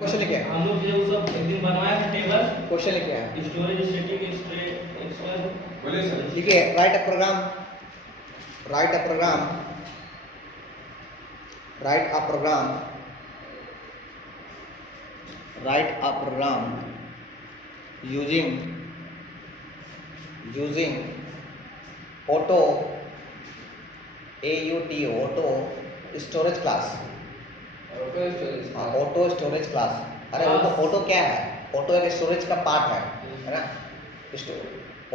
Question लिखे हम लोग जो सब एक दिन बनवाया था टेबल क्वेश्चन लिखे स्टोरेज स्टैटिक एक्सट्रा बोले सर। लिखिए write a program write a program write a program write a program using auto auto storage class auto storage class. अरे वो तो ऑटो क्या है, ऑटो एक स्टोरेज का पार्ट है ना,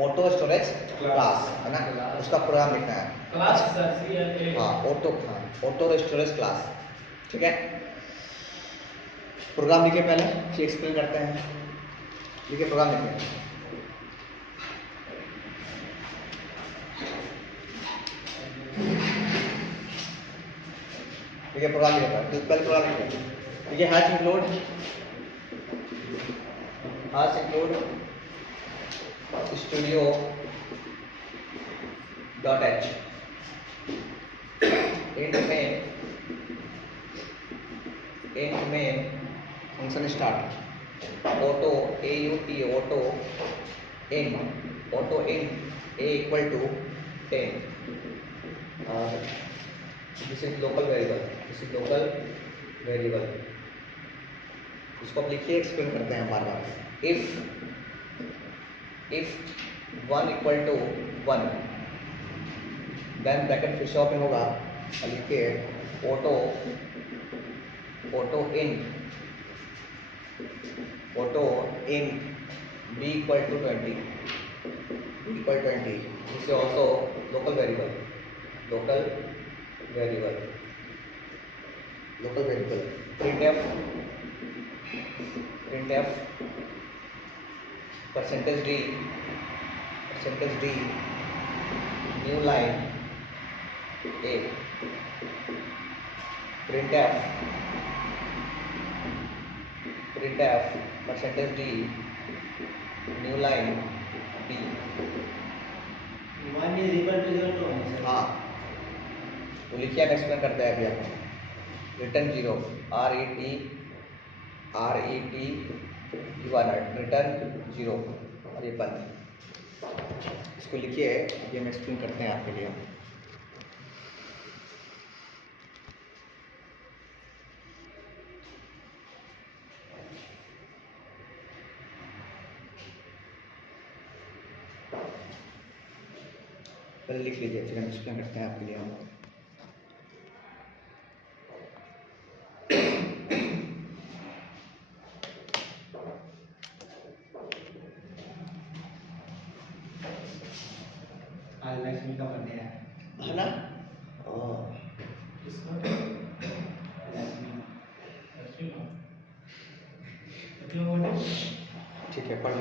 ऑटो स्टोरेज क्लास है ना, उसका प्रोग्राम लिखना है क्लास सर हाँ ऑटो स्टोरेज क्लास। ठीक है, प्रोग्राम लिखे पहले फिर एक्सप्लेन करते हैं। लिखे प्रोग्राम लिखे देखिए प्रोग्राम लिखा है, पहले प्रोग्राम लिखिए। देखिए hash include studio dot h int main function start auto auto int a equal to 10 और दिस इज लोकल वेरिएबल इसको आप लिखिए, एक्सप्लेन करते हैं बार बार। If 1 equal to 1 then bracket फिर से ओपन होगा और लिखिए auto int b equal to 20 this is also local variable printf percentage d new line a printf percentage d new line b। One is equal to 0 to हाँ तो लिखिए, आप explain करते हैं अभी आपको। रिटर्न 0 RET रिटर्न 0 और ये बंद। इसको लिखिए, ये हम एक्सप्लेन करते हैं आपके लिए। पहले लिख लीजिए फिर हम एक्सप्लेन करते हैं आपके लिए। हम आज लक्ष्मी का बर्थडे है ना, ठीक है, पढ़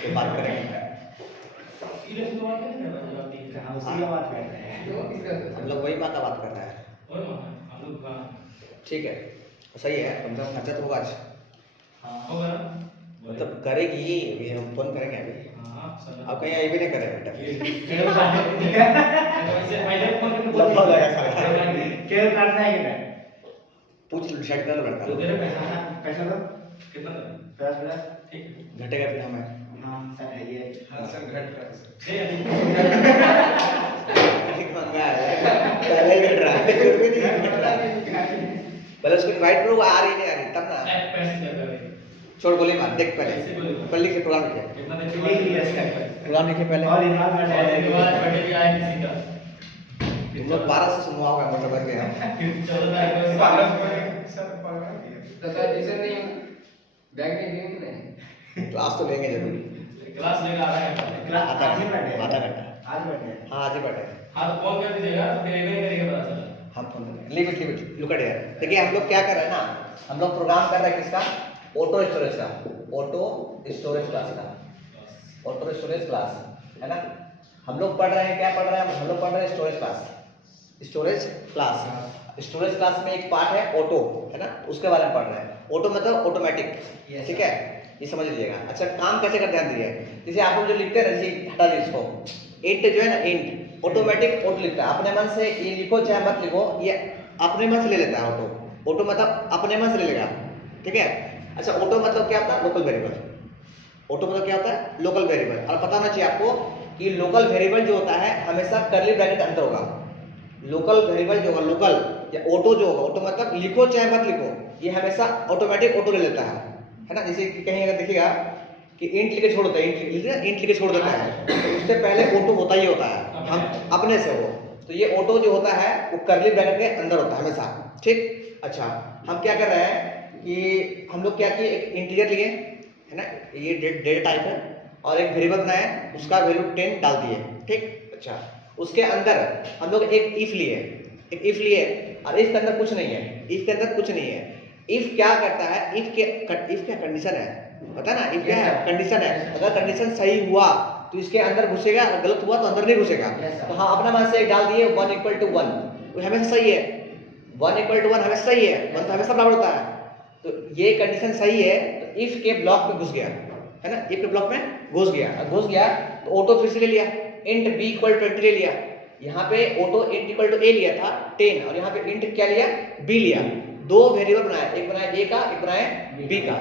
फिर बात करेंगे। हम लोग वही माँ का बात कर रहे हैं। ठीक है, सही है, कम से कम खर्चा तो होगा आज। मतलब करेगी, अभी हम फोन करेंगे अभी। अब कहीं आई भी नहीं करे बेटा, लंबा जाएगा सारा। पूछ डिसाइड कर लो लड़का, घटेगा फिर हमें। पहले घट रहा है, पहले उसको इनवाइट करो, आ रही नहीं आ रही तब ना छोड़ गोली मार। देख पहले लिखिए प्रोग्राम लिखिए, प्रोग्राम लिखिए पहले। तुम लोग 12 से सुनवाओगे मतलब बच गए क्लास तो लेंगे जरूर। क्लास लेकर आ रहा है आधा घंटा हाँ आज ही बैठे। हाँ तो फोन कर दीजिएगा तो फिर एक करेंगे पता चला। हम phone leave it look at here. देखिए हम लोग क्या कर रहे हैं ना, हम लोग प्रोग्राम कर रहे हैं किसका, ऑटो स्टोरेज क्लास है ना। हम लोग पढ़ रहे हैं, क्या पढ़ रहे हैं हम लोग पढ़ रहे हैं स्टोरेज क्लास में एक पार्ट है ऑटो है ना, उसके बारे में पढ़ रहे हैं। ऑटो मतलब ऑटोमेटिक, ठीक है, ये समझ लीजिएगा। अच्छा काम कैसे कर ध्यान दीजिए, जैसे आप लोग जो लिखते हैं ना, जैसे हटा दीजिए इसको, इंट जो है ना, इंट ऑटोमेटिक ऑटो लिखता है, अपने मन से ये लिखो चाहे मत लिखो, ये अपने मन से ले लेता है ऑटो मतलब अपने मन से ले लेगा, ठीक है। अच्छा ऑटो मतलब क्या होता है? Local variable. ऑटो मतलब क्या होता है? Local variable. और पता होना चाहिए आपको कि लोकल वेरिएबल जो होता है हमेशा कर्ली ब्रैकेट के अंदर होगा। लोकल वेरिएबल जो होगा, लोकल या ऑटो जो होगा, ऑटो मतलब लिखो चाहे मत लिखो, ये हमेशा ऑटोमेटिक ऑटो ले लेता है ना। जैसे कहीं अगर देखिएगा कि इंट लिख के छोड़ देता है, इंट लिख के छोड़ देता है, तो उससे पहले ऑटो होता ही होता है, हम अपने से हो। तो ये ऑटो जो होता है वो कर्ली ब्रैकेट के अंदर होता है हमेशा, ठीक। अच्छा, हम क्या कर रहे हैं कि हम लोग क्या किए, एक इंटीजर लिए, है ना, ये डेटा टाइप है, और एक वेरिएबल बनाया, उसका वैल्यू 10 डाल दिए, ठीक। अच्छा, उसके अंदर हम लोग एक इफ लिए, और इफ के अंदर कुछ नहीं है, इफ के अंदर कुछ नहीं है। इफ क्या करता है, इफ क्या कंडीशन है, पता है ना, इफ क्या है? कंडीशन है। अगर कंडीशन सही हुआ तो इसके अंदर घुसेगा, अगर गलत हुआ तो अंदर नहीं घुसेगा। तो हाँ, अपना मान से डाल दिए 1 = 1, वो हमेशा सही है। 1 = 1 हमेशा सही है, 1 तो हमेशा बराबर होता है। तो ये कंडीशन सही है, तो इफ के ब्लॉक में घुस गया, है ना, इफ के ब्लॉक में घुस गया तो ऑटो फिर से ले लिया, इंट b = 20 ले लिया। यहाँ पे ऑटो इंट = a लिया था 10, और यहाँ पे इंट क्या लिया, b लिया। दो वेरिएबल बनाया, एक बनाया a का, एक बनाया b का।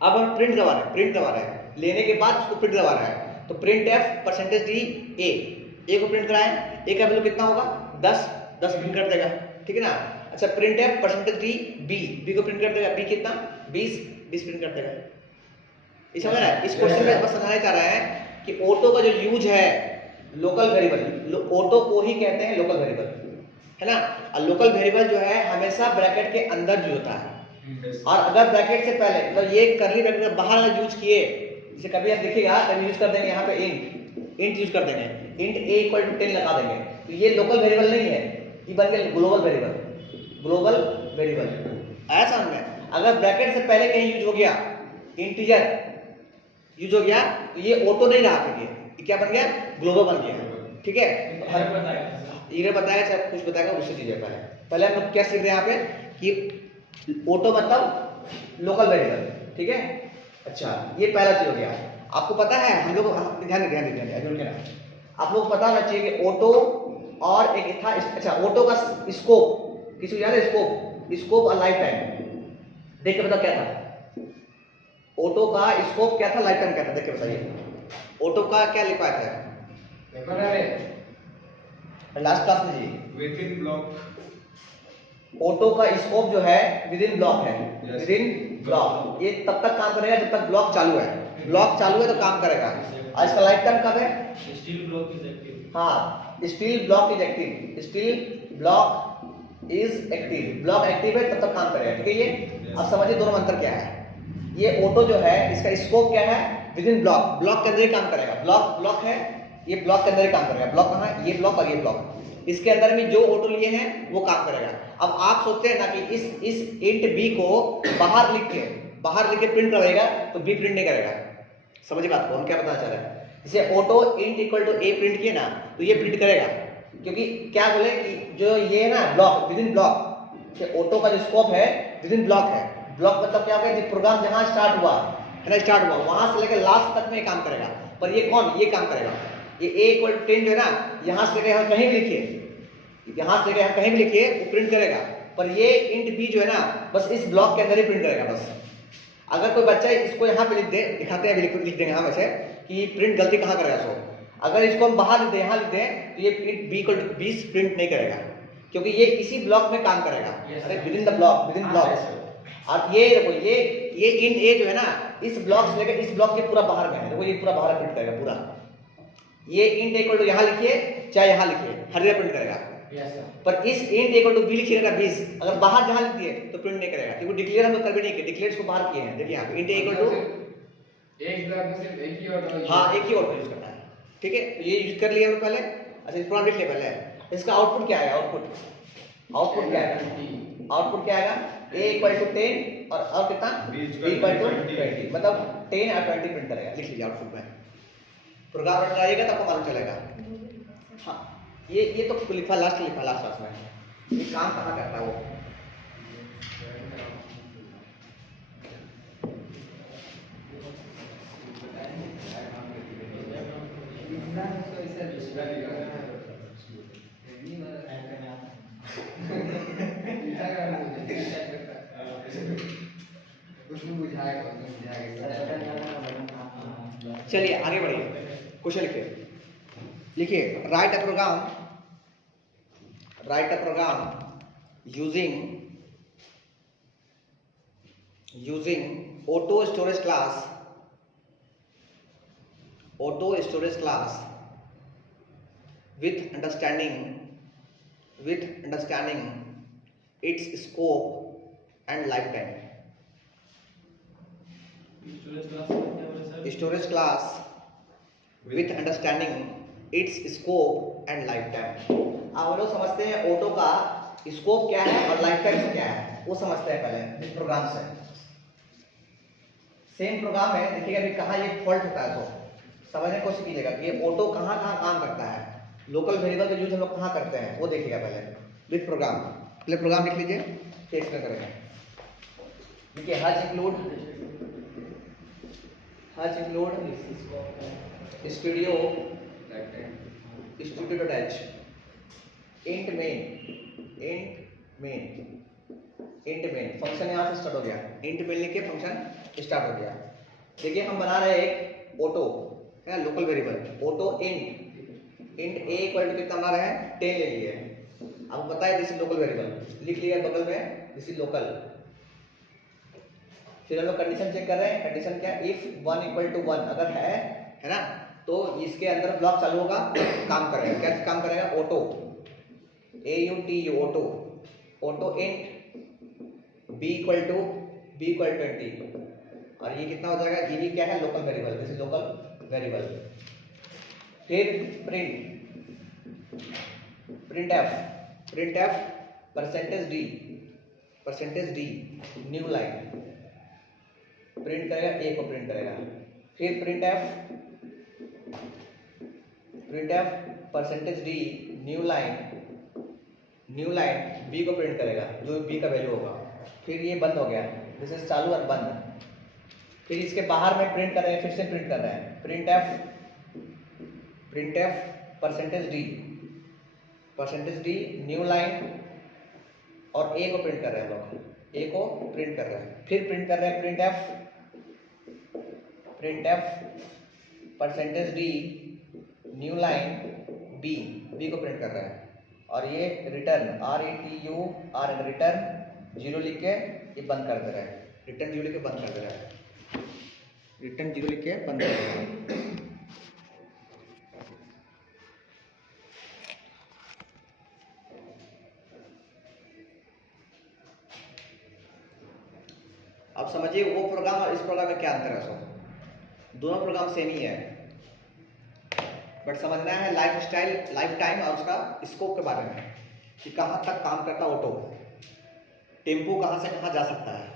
अब हम प्रिंट करवा रहे हैं, लेने के बाद उसको प्रिंट करवा रहा है। तो प्रिंट f %d a को प्रिंट कराएं, a का वैल्यू कितना होगा, 10 प्रिंट कर देगा, ठीक है ना। अच्छा, प्रिंट f %d b को प्रिंट कर देगा, b कितना, 20 प्रिंट कर देगा। ये समझ रहा है? इस क्वेश्चन में बस समझाना चाह रहा है कि ऑटो का जो यूज है, लोकल वेरिएबल, ऑटो को ही कहते हैं लोकल वेरिएबल, है ना। और लोकल वेरिएबल जो है हमेशा ब्रैकेट के अंदर यूज होता है, और अगर ब्रैकेट से पहले मतलब ये कर्ली ब्रैकेट के बाहर अगर यूज किए, जैसे कभी आप देखिएगा, कभी यूज कर देंगे यहाँ पे इंट यूज कर देंगे, इंट a = 10 लगा देंगे, तो ये लोकल वेरिएबल नहीं है, ये बन गया ग्लोबल वेरिएबल। आया समझ में? अगर ब्रैकेट से पहले कहीं यूज हो गया, इंटीजर यूज हो गया, तो ये ऑटो नहीं रहा, फिर ये क्या बन गया, ग्लोबल बन गया, ठीक है। ये बताएगा, सब कुछ बताएगा, उससे चीजें पहले हम लोग क्या सीख रहे हैं यहाँ पे कि ऑटो मतलब लोकल वेरिएबल, ठीक है। अच्छा, ये पहला चीज हो गया। आपको पता है, हम लोग ध्यान देना, आप लोग पता होना चाहिए कि ऑटो और एक था, अच्छा, ऑटो का स्कोप किसी को याद है? स्कोप और लाइफ टाइम देख के बताओ क्या था। ऑटो का स्कोप क्या था, लाइफ टाइम क्या था, देख के बताइए। ऑटो का क्या लिखा था लास्ट क्लास में जी, विद इन ब्लॉक। ऑटो का स्कोप जो है विद इन ब्लॉक है, विद इन ब्लॉक। ये तब तक काम करेगा जब तक ब्लॉक चालू है, ब्लॉक चालू है तो काम करेगा। आज का लाइफ टाइम कब है? Steel block is active. हाँ, steel block is active, steel block is active, block active है तब तक काम करेगा, ठीक है। ये अब समझिए दोनों में अंतर क्या है। ये ऑटो जो है, इसका स्कोप क्या है, विद इन ब्लॉक, ब्लॉक के अंदर ही काम करेगा। ब्लॉक है, ये ब्लॉक के अंदर ही काम करेगा। ब्लॉक कहाँ है, ये ब्लॉक और ये ब्लॉक, इसके अंदर में जो ऑटो लिए हैं वो काम करेगा। अब आप सोचते हैं ना कि इस इंट b को बाहर लिख के प्रिंट करेगा, तो b प्रिंट नहीं करेगा। समझिए बात को, हम क्या बताना चाह रहे हैं। जैसे ऑटो इंट = a प्रिंट किए ना, तो ये प्रिंट करेगा, क्योंकि क्या बोले कि जो ये है ना block, with in block, auto का जो स्कोप है विद इन ब्लॉक है। ब्लॉक मतलब क्या होगा, प्रोग्राम जहां स्टार्ट हुआ है ना, स्टार्ट हुआ वहां से लेकर लास्ट तक में काम करेगा। पर ये कौन, ये काम करेगा, ये a = 10 जो है ना, यहां से लेकर यहाँ कहीं भी लिखिए, यहां से लेकर यहाँ कहीं भी लिखिए, वो प्रिंट करेगा। पर ये इंट b जो है ना, बस इस ब्लॉक के अंदर ही प्रिंट करेगा बस। अगर कोई बच्चा इसको यहाँ पे लिख दे, दिखाते हैं, अभी लिख देंगे हम ऐसे कि प्रिंट गलती कहाँ करेगा। सो अगर इसको हम बाहर लिख दें, यहाँ लिख दें, तो ये इंट b = 20 प्रिंट नहीं करेगा, क्योंकि ये इसी ब्लॉक में काम करेगा। अरे with in the block, with in block. और ये देखो, ये इंट a जो है ना, इस ब्लॉक से लेकर इस ब्लॉक के पूरा बाहर में है, देखो ये पूरा बाहर प्रिंट करेगा पूरा। ये इंट a यहाँ लिखिए चाहे यहाँ लिखिए, हर जगह प्रिंट करेगा। पर इस इंट a b लिखिएगा 20, अगर बाहर जहाँ लिख दिए तो प्रिंट नहीं करेगा, क्योंकि डिक्लेयर हम लोग कर भी नहीं किए, डिक्लेयर को बाहर किए हैं। देखिए यहाँ पे इंट a एक ब्लॉक में सिर्फ एक ही ऑटो। हाँ, एक ही ऑटो यूज करता है, ठीक है। तो ये यूज कर लिया हम लोग पहले। अच्छा, इस प्रोग्राम लिख लिया पहले। इसका आउटपुट क्या आएगा, आउटपुट क्या आएगा, आउटपुट क्या आएगा, a = 10 और कितना, b = 20, मतलब 10 और 20 प्रिंट करेगा। लिख लीजिए आउटपुट में, प्रोग्राम रन कराइएगा तो आपको मालूम चलेगा। हाँ, ये तो लिखा लास्ट क्लास में, ये काम कहाँ करता है वो। उसमें बुझाएगा, उसमें बुझाएगा। चलिए आगे बढ़िए, क्वेश्चन लिखिए। लिखिए write a programme using auto storage class with understanding its scope and lifetime. Storage class with understanding its scope and lifetime. अब हम लोग समझते हैं ऑटो का स्कोप क्या है और लाइफ टाइम क्या है, वो समझते हैं पहले इस प्रोग्राम से। सेम प्रोग्राम है, देखिएगा अभी कहाँ ये फॉल्ट होता है, तो समझने की कोशिश कीजिएगा कि ये ऑटो कहाँ काम करता है, लोकल वेरिएबल का यूज हम लोग कहाँ करते हैं वो देखिएगा पहले विद प्रोग्राम। पहले प्रोग्राम लिख लीजिए, फिर एक्सप्लेन करेंगे। देखिए हज include studio dot h int main function यहाँ से स्टार्ट हो गया, इंट मेन लिख के फंक्शन स्टार्ट हो गया। देखिए हम बना रहे हैं एक ऑटो है ना, local variable auto int a equal to कितना बना रहे हैं 10 ले लिए। अब पता है दिस इज लोकल वेरिएबल, लिख लिया बगल में दिस इज लोकल। फिर हम लोग कंडीशन चेक कर रहे हैं, कंडीशन क्या, इफ 1 इक्वल टू 1 अगर है ना, तो इसके अंदर ब्लॉक चालू होगा, काम करेगा। क्या काम करेगा, auto auto int b equal to 20 और ये कितना हो जाएगा, ये क्या है local variable, this is local variable. फिर print f percentage d new line print करेगा, ए को प्रिंट करेगा। फिर print f percentage d new line b को प्रिंट करेगा, जो बी का वैल्यू होगा। फिर ये बंद हो गया, दिस इज चालू और बंद। फिर इसके बाहर में प्रिंट कर रहे हैं, फिर से प्रिंट कर रहे हैं, print f percentage d new line और ए को प्रिंट कर रहे हैं लोग, ए को प्रिंट कर रहे हैं। फिर प्रिंट कर रहे हैं print f percentage d new line b को प्रिंट कर रहे हैं। और ये रिटर्न रिटर्न 0 लिख के ये बंद कर दे रहा है, रिटर्न 0 लिख के बंद कर दे रहा है, रिटर्न 0 लिख के बंद कर दे रहा है। अब समझिए वो प्रोग्राम और इस प्रोग्राम में क्या अंतर है। दोनों प्रोग्राम सेम ही है, बट समझना है लाइफ टाइम और उसका स्कोप के बारे में कि कहाँ तक काम करता ऑटो, टेम्पो कहाँ से कहाँ जा सकता है।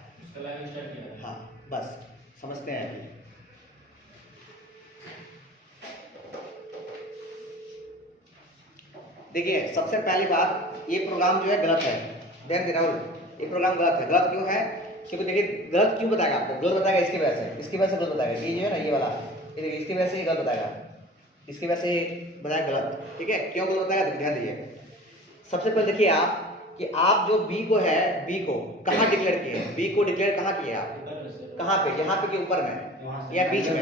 हाँ बस समझते हैं अभी। देखिए सबसे पहली बात, ये प्रोग्राम जो है गलत है। ध्यान दे राहुल, ये प्रोग्राम गलत है। गलत क्यों है, क्योंकि देखिए गलत क्यों बताएगा आपको, गलत बताएगा इसकी वजह से गलत बताएगा। ये जो है ना ये वाला, ये देखिए इसकी वजह से ये गलत बताएगा, इसकी वजह से बताया गलत। ठीक है, क्यों गलत बताएगा, ध्यान दीजिए। सबसे पहले देखिए आप कि आप जो बी को कहाँ डिक्लेयर किए हैं, बी को डिक्लेयर कहाँ किए आप, कहाँ पे, यहाँ पे कि ऊपर में या बीच में,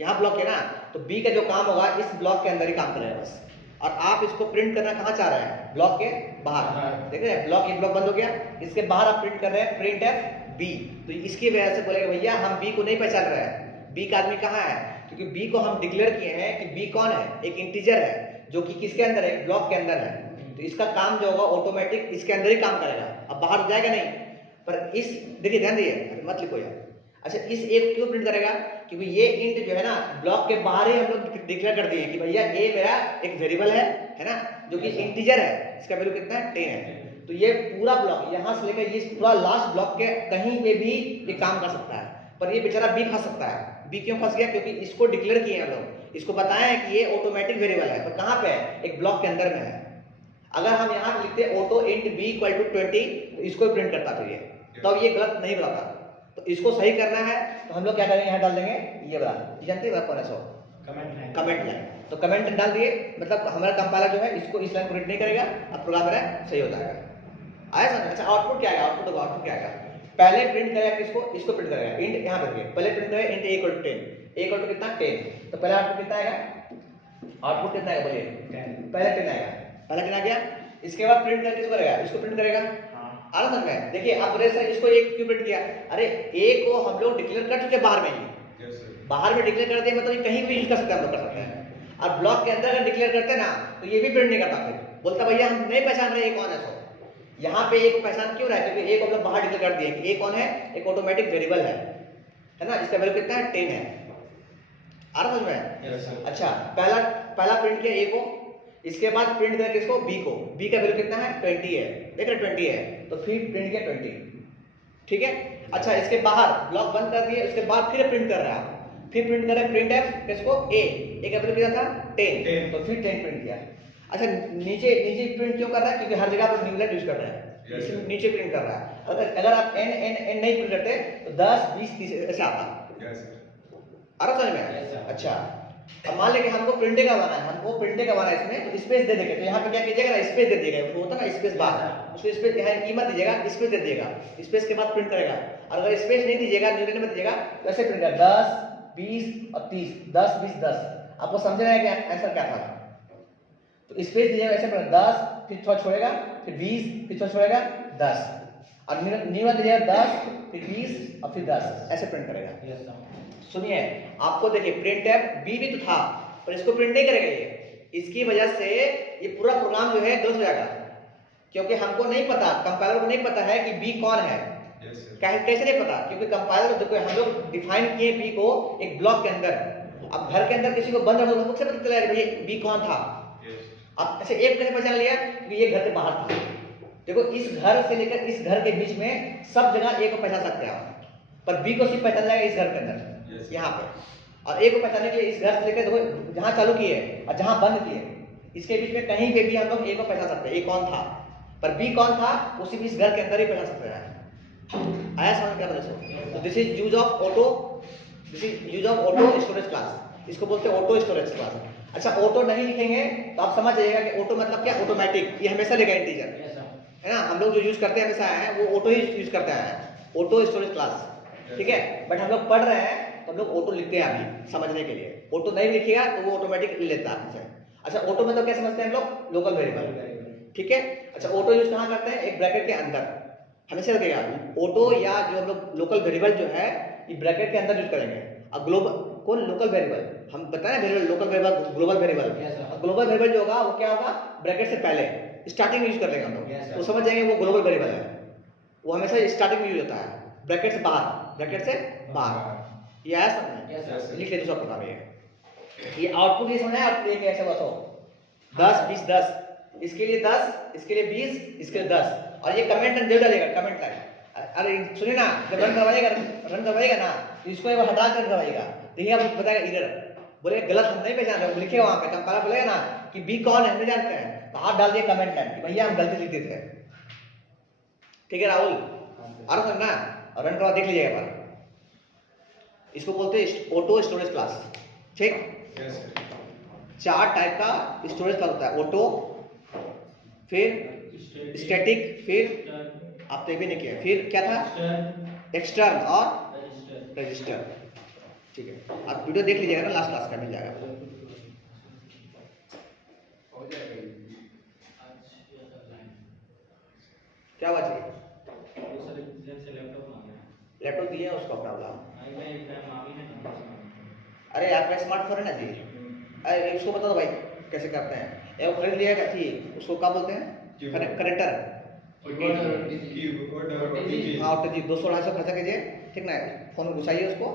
यहाँ ब्लॉक है ना, तो बी का जो काम होगा इस ब्लॉक के अंदर ही काम करेगा बस। और आप इसको प्रिंट करना कहाँ चाह रहे हैं, ब्लॉक के बाहर। देख रहे हैं ब्लॉक, ये ब्लॉक बंद हो गया, इसके बाहर आप प्रिंट कर रहे हैं प्रिंट एफ बी। तो इसकी वजह से बोलेगा भैया हम बी को नहीं पहचान रहे हैं, बी का आदमी कहाँ है, क्योंकि बी को हम डिक्लेयर किए हैं कि बी कौन है, एक इंटीजर है जो कि किसके अंदर है, ब्लॉक के अंदर है। तो इसका काम जो होगा ऑटोमेटिक इसके अंदर ही काम करेगा, अब बाहर जाएगा नहीं। पर इस देखिए ध्यान दिए, मत लिखो यार। अच्छा इस एक क्यों प्रिंट करेगा, क्योंकि ये इंट जो है ना ब्लॉक के बाहर ही हम लोग डिक्लेयर कर दिए कि भैया ये मेरा एक वेरिएबल है ना, जो कि इंटीजर है, इसका वैल्यू कितना है 10 है। तो ये पूरा ब्लॉक यहाँ से लेकर ये पूरा लास्ट ब्लॉक के कहीं पे भी ये काम कर सकता है। पर ये बेचारा बी फंस सकता है। बी क्यों फंस गया, क्योंकि इसको डिक्लेयर किए हैं लोग, इसको बताया है कि ये ऑटोमेटिक वेरिएबल है, पर कहाँ पे है, एक ब्लॉक के अंदर में है। अगर हम यहाँ लिखते auto int b equal to 20 तो इसको प्रिंट करता, फिर ये तो ये गलत नहीं बताता। तो इसको सही करना है तो हम लोग क्या करेंगे, यहाँ डाल देंगे ये वाला, जानते हैं कौन है, कमेंट लाइन। तो कमेंट डाल दिए, मतलब हमारा कंपाइलर जो है इसको इस लाइन प्रिंट नहीं करेगा, अब प्रोग्राम मेरा सही हो जाएगा। आया समझ। अच्छा आउटपुट क्या आएगा, आउटपुट क्या आएगा, पहले प्रिंट करेगा किसको, इसको प्रिंट करेगा इंट, यहाँ पे पहले प्रिंट करेगा इंट a = 10, a = कितना 10, तो पहले आउटपुट कितना आएगा, आउटपुट कितना आएगा बोलिए, पहले 10 आएगा, पहले 10 आ गया। इसके बाद प्रिंट करके किसको करेगा, इसको प्रिंट करेगा। आ रहा समझ में? देखिए अब बोले सर इसको एक क्यों प्रिंट किया, अरे a को हम लोग डिक्लेयर कर चुके बाहर में ही, बाहर में डिक्लेयर कर दिया मतलब कहीं भी यूज कर सकते हैं, हम लोग कर सकते हैं। और ब्लॉक के अंदर अगर डिक्लेयर करते हैं ना तो ये भी प्रिंट नहीं करता, फिर बोलता भैया हम नहीं पहचान रहे ये कौन है। सो यहाँ पे ए को पहचान क्यों रहा है, क्योंकि ए को हम लोग बाहर डिक्लेयर कर दिए कि ए कौन है, एक ऑटोमेटिक वेरिएबल है ना, जिसका वैल्यू कितना है 10 है। आ रहा समझ में? अच्छा पहला प्रिंट किया ए को, इसके बाद प्रिंट किया किसको, बी को, बी का वैल्यू कितना है 20 है, देख रहे 20 है, तो फिर प्रिंट किया 20, ठीक है। अच्छा इसके बाहर ब्लॉक बंद कर दिए, उसके बाद फिर प्रिंट कर रहा है, फिर प्रिंट कर रहा है प्रिंट एफ किसको, ए का वैल्यू कितना था 10, तो फिर 10 प्रिंट किया। अच्छा नीचे प्रिंट क्यों कर रहा है, क्योंकि हर जगह पर न्यूलेट यूज कर रहा है, इसलिए नीचे प्रिंट कर रहा है। अगर आप n नहीं प्रिंट करते तो 10 20 30 ऐसे आता। आ रहा समझ में? अच्छा अब मान लें कि हमको प्रिंटे का बनाना है, हमको प्रिंटे का बनाना है, इसमें तो स्पेस दे देंगे, तो यहाँ पे क्या कीजिएगा ना, स्पेस दे दिएगा, वो होता है ना स्पेस बार, उसको स्पेस यहाँ ई मत दीजिएगा, स्पेस दे दिएगा, स्पेस के बाद प्रिंट करेगा। और अगर स्पेस नहीं दीजिएगा, न्यूलेट में दीजिएगा तो ऐसे प्रिंट करेगा 10 20 और 30, 10 20 10। आपको समझ में आया कि आंसर क्या था, तो स्पेस दीजिएगा ऐसे प्रिंट 10 फिर थोड़ा छोड़ेगा, फिर 20 फिर थोड़ा छोड़ेगा 10, और न्यूलेट दीजिएगा 10 फिर 20 और फिर 10, ऐसे प्रिंट करेगा। सुनिए आपको देखिए प्रिंट टैब बी भी तो था पर इसको प्रिंट नहीं करेगा ये, इसकी वजह से ये पूरा प्रोग्राम जो है गलत हो जाएगा, क्योंकि हमको नहीं पता, कंपाइलर को नहीं पता है कि बी कौन है। कैसे नहीं पता, क्योंकि कंपाइलर देखो हम लोग डिफाइन किए बी को एक ब्लॉक के अंदर, अब घर के अंदर किसी को बंद रखो तो मुझसे पता चला कि बी कौन था। अब ऐसे एक कैसे पहचान लिया कि ये घर के बाहर था। देखो इस घर से लेकर इस घर के बीच में सब जगह ए को पहचान सकते हैं आप, पर बी को सिर्फ पहचान जाएगा इस घर के अंदर यहाँ पे, और ए को पहचानने के लिए इस घर से लेकर देखो जहाँ चालू किए और जहाँ बंद किए इसके बीच में कहीं पे भी हम लोग ए को पहचान सकते हैं, ए कौन था, पर बी कौन था वो सिर्फ इस घर के अंदर ही पहचान सकते हैं। आया समझ क्या मतलब? तो this is use of auto, this is use of auto storage class, इसको बोलते हैं ऑटो स्टोरेज क्लास। अच्छा ऑटो नहीं लिखेंगे तो आप समझ जाइएगा कि ऑटो मतलब क्या, ऑटोमेटिक, ये हमेशा लेगा इंटीजर है ना, हम लोग जो यूज करते हैं हमेशा है वो ऑटो ही यूज करते हैं, ऑटो स्टोरेज क्लास, ठीक है। बट हम लोग पढ़ रहे हैं तो हम लोग ऑटो लिखते हैं अभी समझने के लिए, ऑटो नहीं लिखिएगा तो वो ऑटोमेटिक ले लेता है आपसे। अच्छा ऑटो मतलब क्या समझते हैं हम लोग, लोकल वेरिएबल, ठीक है। अच्छा ऑटो यूज कहाँ करते हैं, एक ब्रैकेट के अंदर, हमेशा रखिएगा ऑटो या जो हम लोग लोकल वेरिएबल जो है ये ब्रैकेट के अंदर यूज करेंगे। और ग्लोबल कौन, लोकल वेरिएबल हम बताएं variable, local variable global variable, global variable जो होगा वो क्या होगा, ब्रैकेट से पहले स्टार्टिंग में यूज कर लेंगे हम लोग, तो समझ जाएंगे वो ग्लोबल वेरिएबल है, वो हमेशा स्टार्टिंग में यूज होता है, ब्रैकेट से बाहर, ब्रैकेट से बाहर। ये आया समझ, लिख ले दूसरा प्रोग्राम ये आउटपुट ये समझ आया, आउटपुट ये कैसे बसो 10 20 10, इसके लिए 10, इसके लिए 20, इसके लिए 10, और ये कमेंट दे डालेगा कमेंट लाइन। अरे सुनिए ना, जब रन करवाएगा ना तो इसको एक हटा कर करवाएगा, देखिए आप बताएगा इधर बोले गलत हम नहीं पहचान रहे, लिखे वहां पे कंपाइलर बोलेगा ना कि बी कौन है नहीं जानते हैं, तो आप डाल दिए कमेंट लाइन कि भैया हम गलती लिख देते हैं, ठीक है राहुल। और सुनना और रन करवा देख लीजिएगा पर, इसको बोलते हैं ऑटो स्टोरेज क्लास, ठीक। 4 टाइप का स्टोरेज क्लास होता है, ऑटो, फिर स्टैटिक, फिर आप तो भी नहीं किया, फिर क्या था एक्सटर्न और रजिस्टर, ठीक है। आप वीडियो देख लीजिएगा ना, लास्ट क्लास का मिल जाएगा। क्या बात है, लैपटॉप दिया उसका प्रॉब्लम, अरे आपका स्मार्टफोन है ना जी, अरे इसको बता दो भाई कैसे करते हैं, ये खरीद लिया थी उसको क्या बोलते हैं, कनेक्टर, हाँ OTG 200-250 खर्चा कीजिए, ठीक ना, फोन में घुसाइए उसको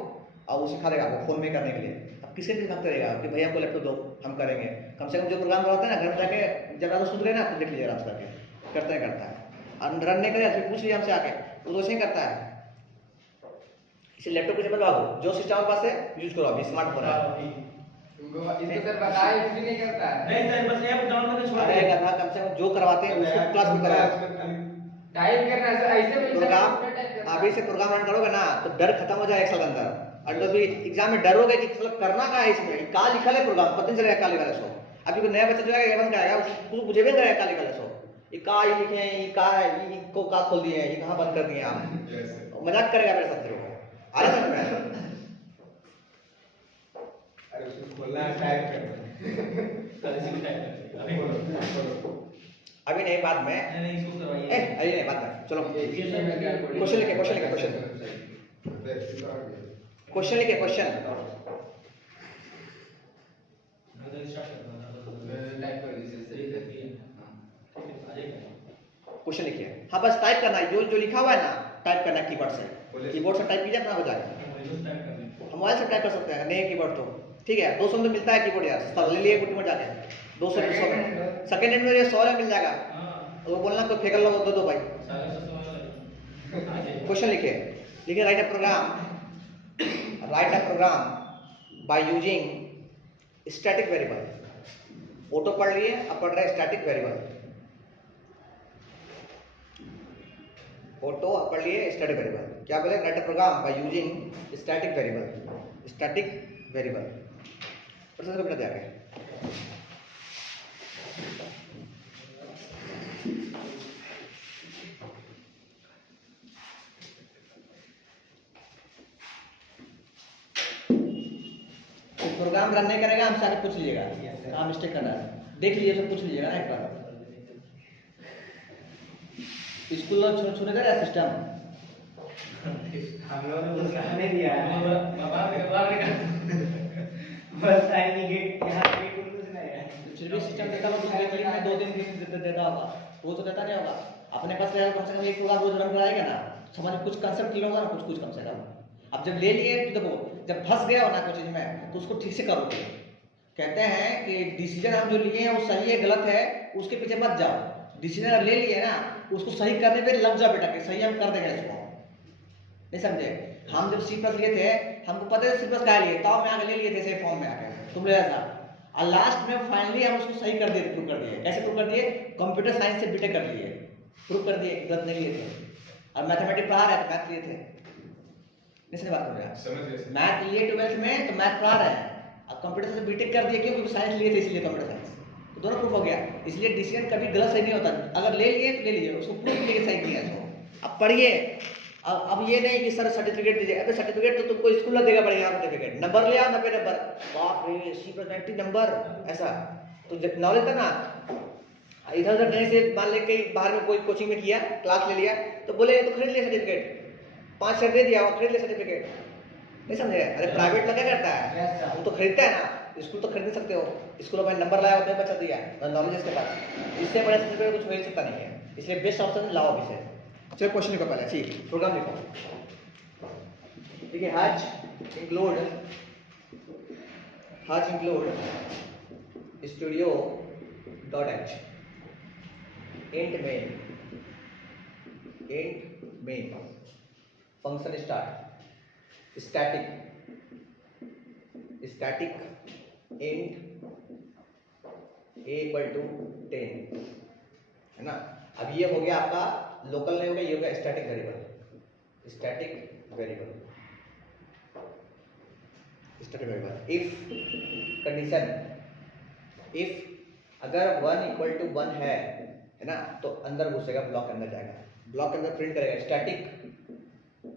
और वो सिखा देगा आपको फोन में करने के लिए। अब किसके भी भागते रहेगा कि भैया हमको लैपटॉप दो हम करेंगे, कम से कम जो प्रोग्राम करवाते हैं ना घर में जाके जब आप सुन रहे ना तो देख लीजिए आराम से करके करता है, और रन नहीं करे फिर पूछ लीजिए हमसे आके, वो वैसे ही करता है। इसे लैपटॉप के बनवा दो, जो सिस्टम के पास है यूज करो, अभी स्मार्टफोन है इसको सर बताया कुछ नहीं करता है, नहीं सर बस ऐप डाउनलोड करके छोड़ रहेगा था, कम से कम जो करवाते हैं उसको क्लास में कराओ, टाइप करना है सर, ऐसे में प्रोग्राम अभी से प्रोग्राम रन करोगे ना तो डर खत्म हो जाएगा एक साल के अंदर, और जब भी एग्जाम में डरोगे कि मतलब करना क्या है इसमें, क्या लिखा है प्रोग्राम पता नहीं चलेगा क्या लिखा है। सो अभी कोई नया बच्चा जो है बन जाएगा उसको मुझे भी करेगा क्या लिखा है, सो ये का लिखे हैं, ये का है, ये को का खोल दिए हैं, ये कहां बंद कर दिए आप, मजाक करेगा मेरे साथ, तेरे को आ रहा समझ में? अरे उसको खोलना है, टाइप करना अभी नहीं, बाद में। नहीं इसको करवाइए। अभी नहीं, बाद में। चलो क्वेश्चन लिखे, क्वेश्चन लिखे, क्वेश्चन लिखे, क्वेश्चन। टाइप कर दीजिए। क्वेश्चन लिखिए। हाँ बस टाइप करना है, जो लिखा हुआ है ना टाइप करना है कीबोर्ड से। कीबोर्ड से टाइप कीजिए, अपना हो जाएगा। हम मोबाइल से टाइप कर सकते हैं, नहीं कीबोर्ड तो ठीक है। 200 में मिलता है कीबोर्ड यार, सब ले लिए गुटी में जाके 200 में, 100 में, सेकंड हैंड में 100 में मिल जाएगा। वो बोलना तो फेंक लो, दो भाई। क्वेश्चन लिखिए, लिखिए write a program by using static variable. Auto पढ़ लिए, अब पढ़ रहे स्टैटिक वेरिएबल। ऑटो अब पढ़ लिए स्टैटिक वेरिएबल। क्या बोले? Write a program by using static variable. Static variable process को बिना आगे। प्रोग्राम रन नहीं करेगा, हमसे आगे पूछ लीजिएगा कहाँ मिस्टेक कर रहा है, देख लीजिए, सब पूछ लीजिएगा ना एक बार। स्कूल छूने का सिस्टम हम लोगों ने कुछ नहीं दिया है। बस टाइम गेट यहाँ गेट कुछ नहीं है। फिर भी सिस्टम देता होगा, दूसरे क्लिक में 2-3 क्लिक देता होगा, वो तो देता नहीं होगा। अपने पास रहेगा कम से कम एक प्रोग्राम रोज रन कराएगा ना, समझ कुछ कंसेप्ट क्लियर होगा ना, कुछ कम से कम। अब जब ले लिए तो देखो, जब फंस गया हो ना कोई चीज में तो उसको ठीक से करोगे। कहते हैं कि डिसीजन हम जो लिए हैं वो सही है गलत है उसके पीछे मत जाओ। डिसीजन ले लिए ना उसको सही करने पे लग जाओ बेटा, कि सही हम कर देंगे इसको। नहीं समझे? हम जब C+ लिए थे, हमको पता है C+ क्या लिए, तब में आगे ले लिए थे सही फॉर्म में आके, तुम ले ऐसा। और लास्ट में फाइनली हम उसको सही कर दिए, प्रूव कर दिए। कैसे प्रूव कर दिए? कंप्यूटर साइंस से बीटेक कर लिए, प्रूव कर दिए कि गलत नहीं लिए थे। और मैथमेटिक्स पढ़ा रहे थे, मैथ लिए थे। नहीं बात हो रहा? मैथ लिए 12th में तो मैथ पढ़ा रहे हैं, अब कंप्यूटर से बीटेक कर दिए, क्यों? क्योंकि साइंस लिए थे इसलिए, कंप्यूटर साइंस तो दोनों प्रूफ हो गया। इसलिए डिसीजन कभी गलत सही नहीं होता, अगर ले लिए तो ले लीजिए, उसको प्रूफ कीजिए सही किया इसको। अब पढ़िए, अब ये नहीं कि सर सर्टिफिकेट दीजिए। अबे सर्टिफिकेट तो तुमको स्कूल में देगा पड़ेगा, सर्टिफिकेट नंबर ले आओ, 90 नंबर, बाप रे C+ 90 नंबर, ऐसा तो नॉलेज था ना। इधर उधर कहीं से मान ले कहीं बाहर में कोई कोचिंग में किया, क्लास ले लिया तो बोले तो खरीद ले सर्टिफिकेट, 5 सौ दे दिया वो खरीद ले सर्टिफिकेट। नहीं समझे? अरे प्राइवेट में क्या करता है, वो तो खरीदता है ना, स्कूल तो खरीद सकते हो। स्कूल में नंबर लाया होता है, बच्चा दिया, नॉलेज इसके पास, इससे बड़ा सर्टिफिकेट कुछ मिल सकता नहीं है। इसलिए बेस्ट ऑप्शन लाओ अभी से। चलो क्वेश्चन लिखो पहले, ठीक प्रोग्राम लिखो। ठीक है, has include studio.h int main function start static int a equal to 10 है ना। अब ये हो गया आपका लोकल नहीं हो गया, ये हो गया static variable. If condition, if अगर 1 = 1 है ना, तो अंदर घुसेगा, ब्लॉक के अंदर जाएगा, ब्लॉक के अंदर प्रिंट करेगा स्टैटिक।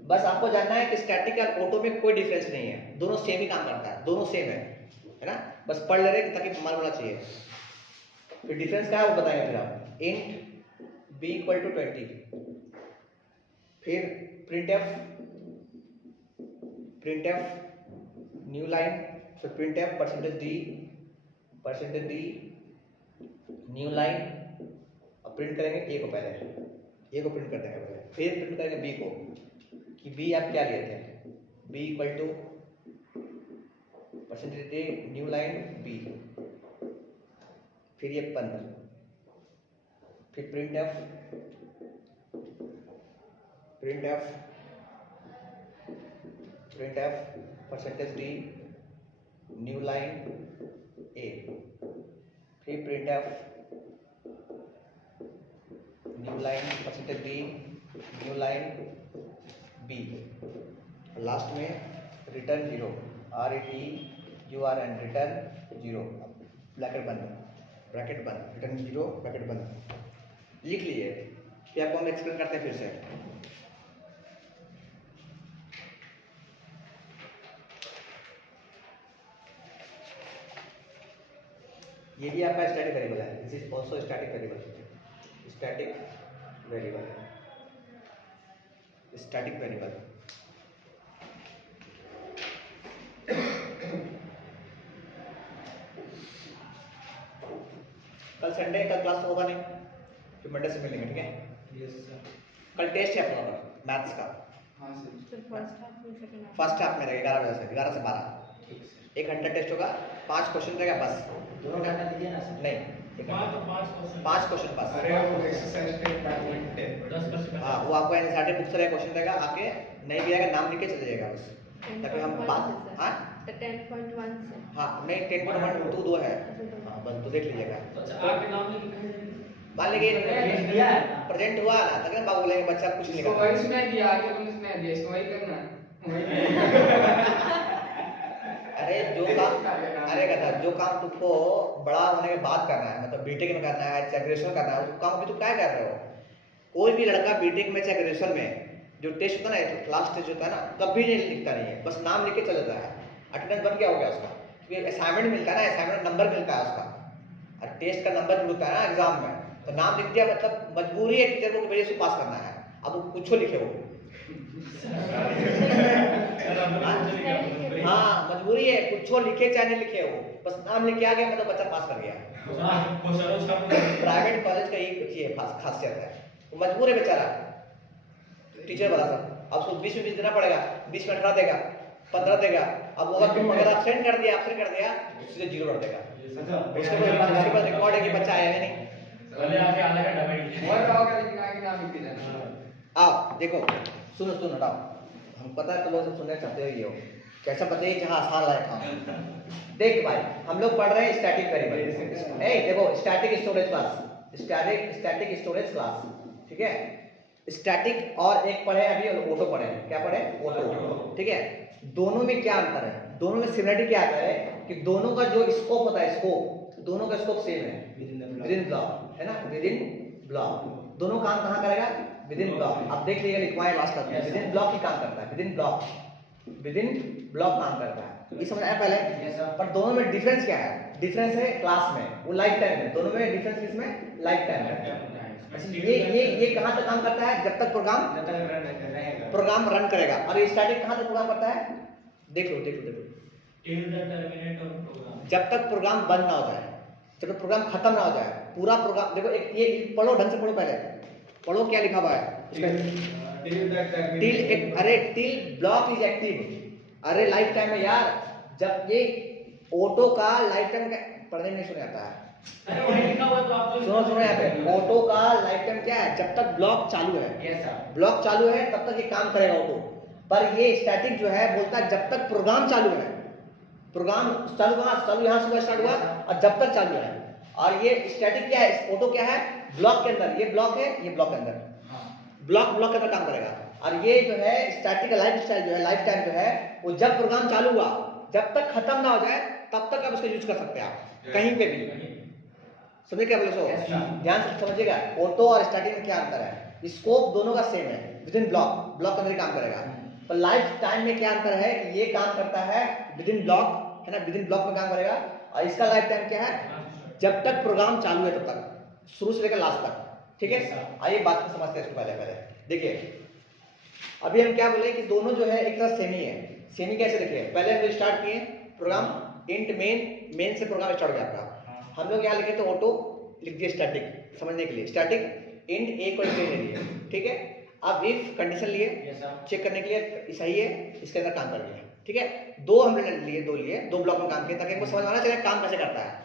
बस आपको जानना है कि स्टैटिक और ऑटो में कोई डिफरेंस नहीं है, दोनों सेम ही काम करता है, दोनों सेम है ना। बस पढ़ ले रहे ताकि मालूम होना चाहिए। फिर डिफरेंस क्या है वो बताएंगे फिर आप। इंट b = 20, फिर printf न्यू लाइन, फिर printf %d न्यू लाइन, और प्रिंट करेंगे a को, पहले a को प्रिंट कर देंगे पहले, फिर प्रिंट करेंगे b को, कि b आप क्या लिए थे, b = %d new line b, फिर ये बंद, फिर printf %d new line a, फिर printf new line %d new line b, last में रिटर्न 0, RETURN रिटर्न 0, ब्रैकेट बंद, रिटर्न 0 ब्रैकेट बंद। लिख लीजिए, फिर आपको हम एक्सप्लेन करते हैं फिर से। ये भी आपका स्टैटिक वेरिएबल है, this is also static variable, static variable, static variable. कल संडे, कल क्लास तो होगा नहीं, फिर मंडे से मिलेंगे, ठीक है। Yes sir. कल टेस्ट है अपना मैथ्स का, हाँ सर। फर्स्ट हाफ में रहेगा 11 बजे से 11 से 12, ठीक सर। 1 घंटा टेस्ट होगा, 5 क्वेश्चन रहेगा बस। दोनों घंटा दीजिए ना सर। नहीं, 5 क्वेश्चन बस। अरे वो एक्सरसाइज पे डॉक्यूमेंट है। हाँ, वो आपको एनसीईआरटी बुक से क्वेश्चन रहेगा, आके नहीं भी आएगा नाम लिख के चले जाएगा बस, ताकि हम बात। हाँ 10.1 से। हाँ, नहीं 10.1 2 2 है, हाँ बस तो देख लीजिएगा। मान लीजिए दिया है ना। प्रेजेंट हुआ ना, तक बाबू बोलेंगे बच्चा कुछ नहीं इसको लिखा। वही सुना दिया, आगे तुमने सुना दिया, इसको वही करना है। अरे जो काम, अरे कहता जो काम तुमको बड़ा होने के बाद करना है, मतलब बीटेक में करना है चाहे ग्रेजुएशन करना है, उस काम अभी तुम क्या कर रहे हो। कोई भी लड़का बीटेक में चाहे ग्रेजुएशन में जो टेस्ट होता है ना, क्लास टेस्ट होता है ना, कभी नहीं लिखता नहीं है, बस नाम लिख के चल जाता है, अटेंडेंस बन गया हो गया उसका, क्योंकि असाइनमेंट मिलता है ना, असाइनमेंट नंबर मिलता है उसका, और टेस्ट का नंबर जो होता है ना एग्जाम में, तो नाम लिख दिया मतलब मजबूरी है टीचर को कि भाई इसको पास करना है, अब वो कुछ लिखे वो। हाँ मजबूरी है, कुछ लिखे चाहे नहीं लिखे वो, बस नाम लिखे आ गया मतलब बच्चा पास कर गया। प्राइवेट कॉलेज का ये खासियत है, वो मजबूर है बेचारा टीचर वाला सब, अब उसको 20 में 20 देना पड़ेगा, 20 में 18 देगा, 15 देगा, अब वो अगर एब्सेंट कर दिया सीधे 0 कर देगा, उसके बाद रिकॉर्ड है कि बच्चा आया है नहीं। और होगा लेकिन आगे नाम लिख देना। आओ देखो, सुनो हटाओ, हम पता है तो लोग सब सुनना चाहते हो, ये हो कैसा पता है जहाँ आसान लायक काम। देख भाई हम लोग पढ़ रहे हैं स्टैटिक वेरिएबल, नहीं देखो static storage class, static storage class, ठीक है। स्टैटिक और एक पढ़े अभी ऑटो पढ़े, क्या पढ़े ऑटो, ठीक है। दोनों में क्या अंतर है, दोनों में सिमिलरिटी क्या आता है कि दोनों का जो स्कोप होता है, स्कोप दोनों का स्कोप सेम है, विद इन ब्लॉक है ना, विद इन ब्लॉक, दोनों काम कहाँ करेगा, विद इन ब्लॉक। अब देख लीजिए लिखवाएं लास्ट तक, विद इन ब्लॉक ही काम करता है, विद इन ब्लॉक काम करता है, ये समझ आया पहले। पर दोनों में डिफरेंस क्या है, डिफरेंस है क्लास में, वो लाइफ टाइम में, दोनों में डिफरेंस किसमें, लाइफ टाइम में। ये कहाँ तक काम करता है, जब तक प्रोग्राम रन करेगा। और ये स्टैटिक कहाँ तक प्रोग्राम करता है, देख लो जब तक प्रोग्राम बंद ना हो जाए, जब तक प्रोग्राम खत्म ना हो जाए, पूरा प्रोग्राम देखो। एक ये पढ़ो, ढंग से पढ़ो, पहले पढ़ो क्या लिखा हुआ है टिल ब्लॉक इज एक्टिव। अरे लाइफ टाइम में यार, जब ये ऑटो का लाइफ टाइम पढ़ने नहीं सुना जाता है, सुनो यहाँ पे, ऑटो का लाइफ टाइम क्या है, जब तक ब्लॉक चालू है, ब्लॉक चालू है तब तक ये काम करेगा ऑटो। पर ये स्टैटिक जो है बोलता है जब तक प्रोग्राम चालू है, प्रोग्राम चालू यहाँ सुबह स्टार्ट हुआ और जब तक चालू है। और ये स्टैटिक क्या है, ऑटो क्या है, ब्लॉक के अंदर, ये ब्लॉक है, ये ब्लॉक के अंदर, ब्लॉक के अंदर काम करेगा। और ये जो है स्टैटिक लाइफ स्टाइल जो है, लाइफ टाइम जो है, वो जब प्रोग्राम चालू हुआ जब तक खत्म ना हो जाए तब तक आप उसको यूज कर सकते हैं, आप कहीं पे भी। समझे क्या बोले, सो ध्यान से समझिएगा, ऑटो और स्टैटिक में क्या अंतर है। स्कोप दोनों का सेम है, विद इन ब्लॉक के अंदर ही काम करेगा। पर लाइफ टाइम में क्या अंतर है, ये काम करता है विद इन ब्लॉक, है ना, विद इन ब्लॉक में काम करेगा। और इसका लाइफ टाइम क्या है, जब तक प्रोग्राम चालू है तब तक, शुरू से लेकर लास्ट तक, ठीक है। आइए बात को समझते हैं इसको पहले देखिए। अभी हम क्या बोले कि दोनों जो है एक तरह सेमी है। सेमी कैसे देखिए, पहले हम स्टार्ट किए प्रोग्राम इंट मेन से प्रोग्राम स्टार्ट हो गया आपका। हम लोग यहाँ लिखे तो ऑटो लिख दिए स्टैटिक, समझने के लिए स्टैटिक इंट ए को ले लिए, ठीक है। अब इफ कंडीशन लिए चेक करने के लिए सही है, इसके अंदर काम कर लिया, ठीक है। दो हमने लिए, दो ब्लॉक में काम किया ताकि हमको समझ आना चाहिए काम कैसे करता है।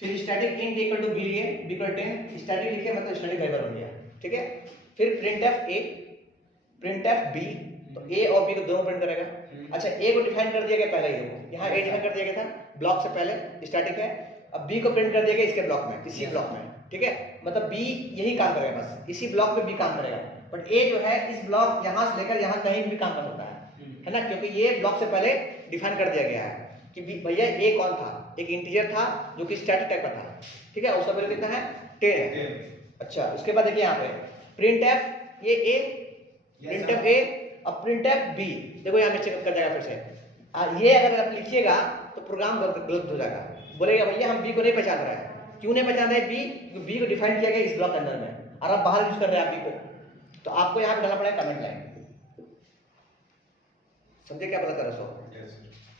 फिर static int equal to b लिए, बी इक्वल 10, स्टैटिक लिखे मतलब स्टैटिक वेरिएबल हो गया, ठीक है। फिर प्रिंटफ ए, प्रिंटफ बी, तो ए और बी को दोनों प्रिंट करेगा। अच्छा ए को डिफाइन कर दिया गया पहले ही, यहाँ ए डिफाइन कर दिया गया था ब्लॉक से पहले, स्टैटिक है। अब बी को प्रिंट कर दिया गया इसके ब्लॉक में, इसी ब्लॉक में, ठीक है। मतलब बी यही काम करेगा, बस इसी ब्लॉक में बी काम करेगा। बट ए जो है इस ब्लॉक यहाँ से लेकर यहाँ कहीं भी काम कर सकता है ना, क्योंकि ये ब्लॉक से पहले डिफाइन कर दिया गया है कि भैया ए कौन था, एक इंटीजर था जो कि स्टैटिक टाइप का था, ठीक है। उसका वैल्यू कितना है, 10 है। अच्छा उसके बाद देखिए यहाँ पे प्रिंट एफ, ये ए, प्रिंट एफ ए, अब प्रिंट एफ बी, देखो यहाँ पे चेक कर जाएगा फिर से। ये अगर आप लिखिएगा तो प्रोग्राम गलत हो जाएगा, बोलेगा भैया हम बी को नहीं पहचान रहे हैं। क्यों नहीं पहचान रहे बी? क्योंकि बी को डिफाइन किया गया इस ब्लॉक के अंदर में और आप बाहर यूज कर रहे हैं आप बी को, तो आपको यहाँ पे डालना पड़ेगा कमेंट लाइन। समझे क्या पता चला? सो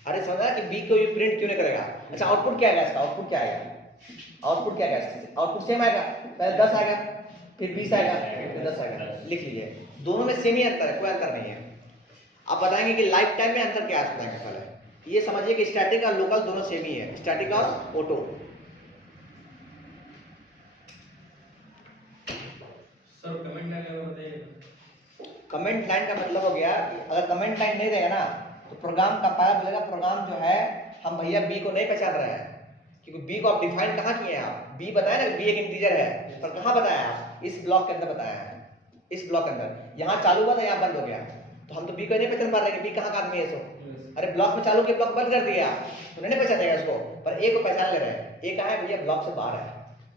अरे समझा कि बी को प्रिंट क्यों नहीं करेगा? अच्छा आउटपुट क्या आएगा इसका? आउटपुट क्या आएगा? आउटपुट क्या आएगा? आउटपुट सेम आएगा, पहले 10 आएगा फिर 20 आएगा फिर 10 आएगा। लिख लीजिए, दोनों में सेम ही अंतर है, कोई अंतर नहीं है। आप बताएंगे कि लाइफ टाइम में अंतर क्या है? बताएंगे पहले ये समझिए कि स्टैटिक और लोकल दोनों सेम ही है, स्टैटिक और ऑटो। सर कमेंट लाइन का बताइए। कमेंट लाइन का मतलब हो गया कि अगर कमेंट लाइन नहीं रहेगा ना तो प्रोग्राम का पाया बोलेगा प्रोग्राम जो है हम भैया बी को नहीं पहचान रहे हैं, क्योंकि बी को आप डिफाइन कहाँ किए हैं? आप बी बताया ना, बी एक इंटीजर है, पर कहाँ बताया आप? इस ब्लॉक के अंदर बताया है, इस ब्लॉक के अंदर। यहाँ चालू हुआ था, यहाँ बंद हो गया, तो हम तो बी को नहीं पहचान पा रहे कि बी कहाँ का आदमी है। सो अरे ब्लॉक में चालू किया, ब्लॉक बंद कर दिया तो नहीं पहचानेगा उसको, पर ए को पहचान ले रहे हैं। ए कहाँ है भैया? ब्लॉक से बाहर है,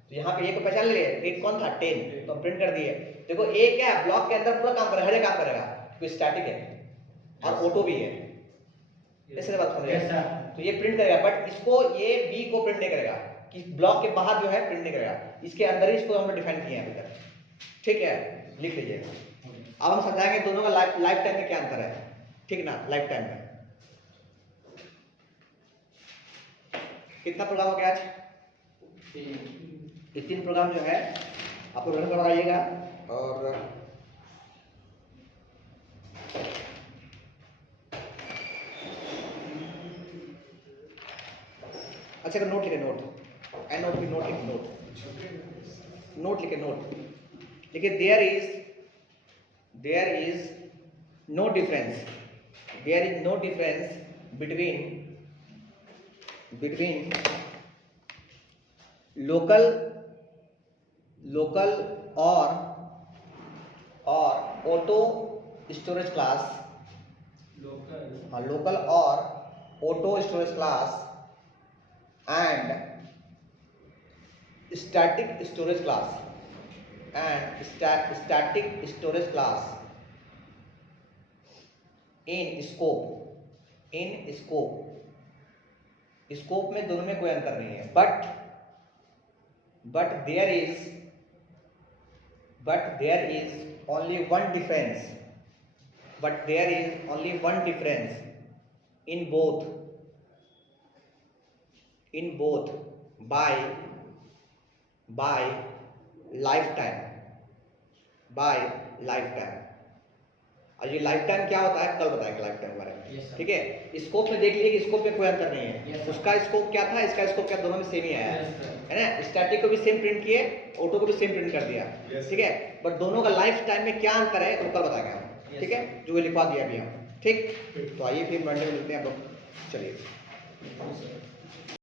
तो यहाँ पे ए को पहचान ले लिए। ए कौन था? 10, तो हम प्रिंट कर दिए। देखो ए क्या है? ब्लॉक के अंदर पूरा काम करेगा, हर एक काम करेगा, क्योंकि स्टैटिक है और ऑटो भी है। ऐसे बात समझ Yes, sir. तो ये प्रिंट करेगा, बट इसको ये बी को प्रिंट नहीं करेगा, कि ब्लॉक के बाहर जो है प्रिंट नहीं करेगा, इसके अंदर ही इसको हम डिफाइन किए हैं अभी तक। ठीक है, लिख लीजिएगा। अब हम समझाएंगे दोनों का लाइफ टाइम में क्या अंतर है, ठीक ना? लाइफ टाइम में कितना प्रोग्राम हो गया आज? ये 3 प्रोग्राम जो है आप लोग रन करवाइएगा। और अच्छा नोट लिखे, नोट एन नोट की नोट लिखे, नोट लिखे, नोट लिखे। There is no difference, there is no difference between local और ऑटो स्टोरेज क्लास, लोकल और auto storage class and static storage class static storage class in scope में दोनों में कोई अंतर नहीं है, but there is only one difference, in both by lifetime। और ये लाइफ टाइम क्या होता है कल बताएंगे लाइफ टाइम के बारे में। Yes, sir. ठीक है, स्कोप में देख लीजिए कि स्कोप में कोई अंतर नहीं है। Yes, sir. उसका स्कोप क्या था, इसका स्कोप क्या, दोनों में सेम ही आया Yes, sir. है ना? स्टैटिक को भी सेम प्रिंट किए, ऑटो को भी सेम प्रिंट कर दिया। Yes, ठीक है, बट दोनों का लाइफ टाइम में क्या अंतर है वो कल बताएंगे हम। Yes, ठीक है, जो लिखवा दिया अभी हम। ठीक, तो आइए फिर मंडे में मिलते हैं आप लोग। चलिए।